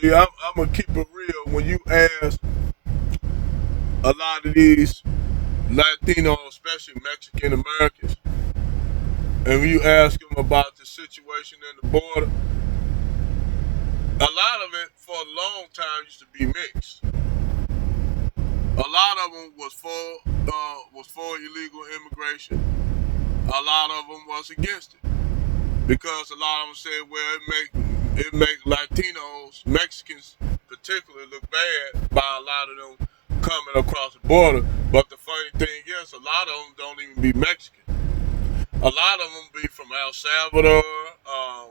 See, I'm gonna keep it real. When you ask a lot of these Latino, especially Mexican Americans, and when you ask them about the situation in the border, a lot of it for a long time used to be mixed. A lot of them was for illegal immigration. A lot of them was against it because a lot of them said, well, it make Latinos, Mexicans particularly, look bad by a lot of them coming across the border. But the funny thing is, a lot of them don't even be Mexican. A lot of them be from El Salvador,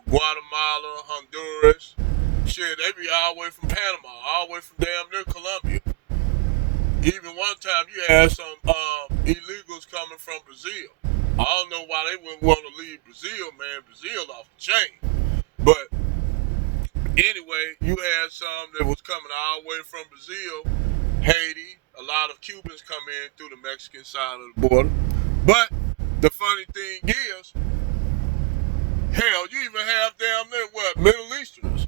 Guatemala, Honduras. Shit, they be all the way from Panama, all the way from damn near Colombia. Even one time you had some illegals coming from Brazil. I don't know why they wouldn't want to leave Brazil, man. Brazil off the chain. But anyway, you had some that was coming all the way from Brazil, Haiti. A lot of Cubans come in through the Mexican side of the border. But the funny thing is, hell, you even have damn near Middle Easterners,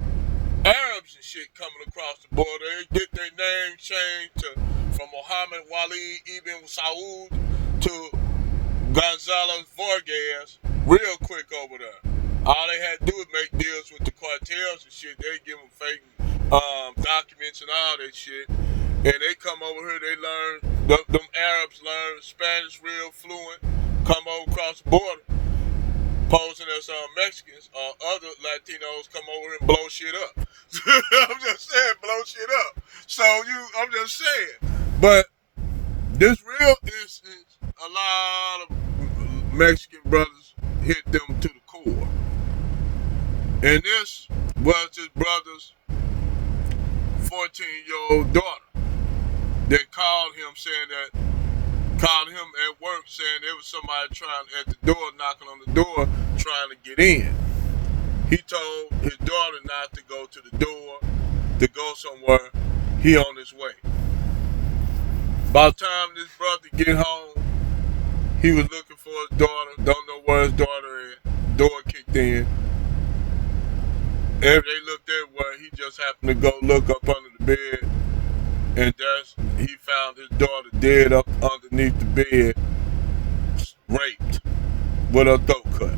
Arabs and shit coming across the border. They get their name changed from Mohammed Wali Ibn Saud to Gonzalo Vargas real quick over there. All they had to do was make deals with the cartels and shit. They give them fake documents and all that shit. And they come over here, they learn, them Arabs learn Spanish real fluent, come over across the border, posing as Mexicans or other Latinos come over here and blow shit up. I'm just saying, blow shit up. So I'm just saying. But this real instance, a lot of Mexican brothers hit them to the core. And this was his brother's 14-year-old daughter that called him at work saying there was somebody at the door, knocking on the door, trying to get in. He told his daughter not to go to the door, to go somewhere. He on his way. By the time this brother get home, he was looking for his daughter, don't know where his daughter is. Door kicked in. If they looked everywhere, he just happened to go look up under the bed, and he found his daughter dead up underneath the bed, raped, with her throat cut.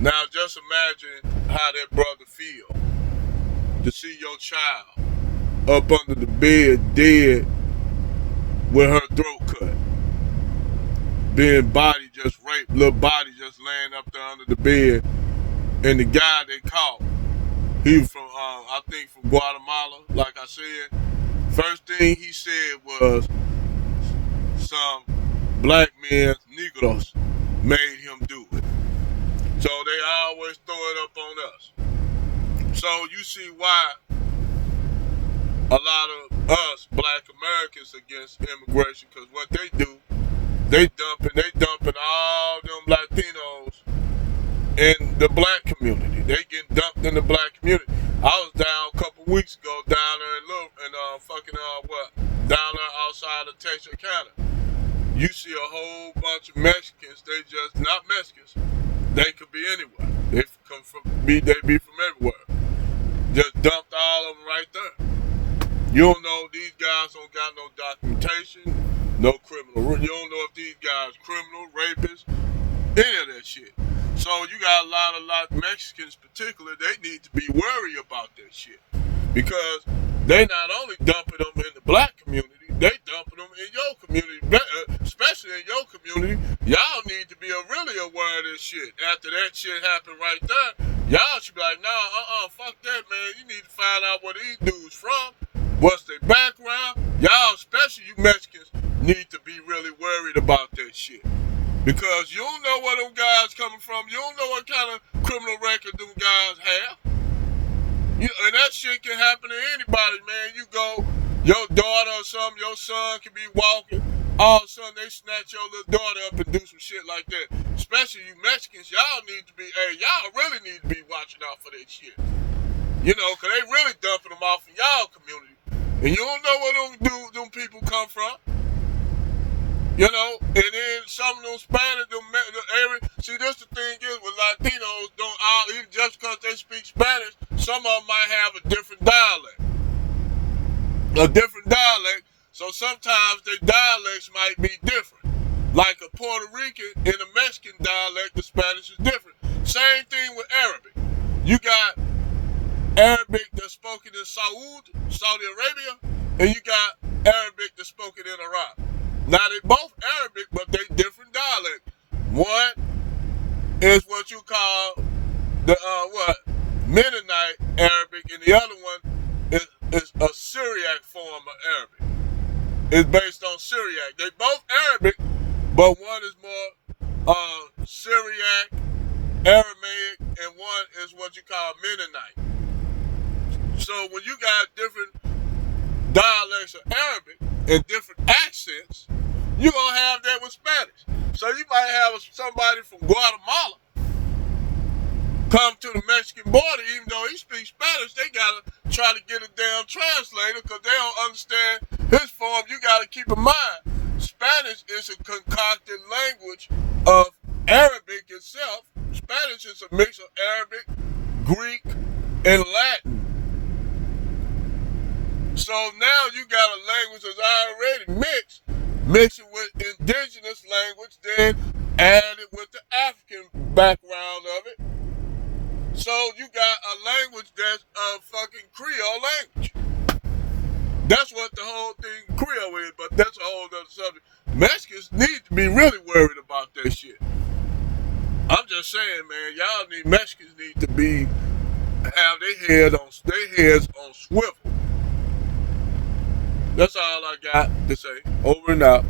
Now just imagine how that brother feel to see your child up under the bed dead with her throat cut, being body just raped, little body just laying up there under the bed. And the guy they caught, he was from, I think from Guatemala, like I said. First thing he said was some black men, Negros, made him do it. So they always throw it up on us. So you see why a lot of us black Americans against immigration, because what they do, they dumping all them Latinos in the black community. They get dumped in the black community. I was down a couple weeks ago down there down there outside of Texarkana. You see a whole bunch of Mexicans. They just not Mexicans. They could be anywhere. They be from everywhere. Just dumped all of them right there. You don't know, these guys don't got no documentation, no criminal. You don't know if these guys criminal, rapists, any of that shit. So you got a lot of Mexicans particularly, they need to be worried about that shit. Because they not only dumping them in the black community, they dumping them in your community, especially in your community. Y'all need to be really aware of this shit. After that shit happened right there, y'all should be like, nah, fuck that, man. You need to find out where these dudes from, what's their background. Y'all, especially you Mexicans, need to be really worried about that shit. Because you don't know where them guys coming from. You don't know what kind of criminal record them guys have. And that shit can happen to anybody, man. You go, your daughter or something, your son can be walking. All of a sudden, they snatch your little daughter up and do some shit like that. Especially you Mexicans, y'all really need to be watching out for that shit. You know, because they really dumping them off in y'all community. And you don't know where them people come from. You know, and then some of them Spanish, see, this the thing is with Latinos, don't all, even just because they speak Spanish, some of them might have a different dialect. So sometimes their dialects might be different. Like a Puerto Rican and a Mexican dialect, the Spanish is different. Same thing with Arabic. You got Arabic that's spoken in Saudi Arabia, and you got Arabic that's spoken in Iraq. Now they both Arabic, but they different dialects. One is what you call the Mennonite Arabic, and the other one is a Syriac form of Arabic. It's based on Syriac. They both Arabic, but one is more Syriac, Aramaic, and one is what you call Mennonite. So when you got different dialects of Arabic and different accents, you're going to have that with Spanish. So you might have somebody from Guatemala come to the Mexican border, even though he speaks Spanish, they got to try to get a damn translator because they don't understand his form. You got to keep in mind, Spanish is a concocted language of Arabic itself. Spanish is a mix of Arabic, Greek, and Latin. So now you got a language that's already mixing with indigenous language, then added with the African background of it. So you got a language that's a fucking Creole language. That's what the whole thing Creole is, but that's a whole other subject. Mexicans need to be really worried about that shit. I'm just saying, man, Mexicans need to have their heads on swivel. That's all I got to say. Over and out.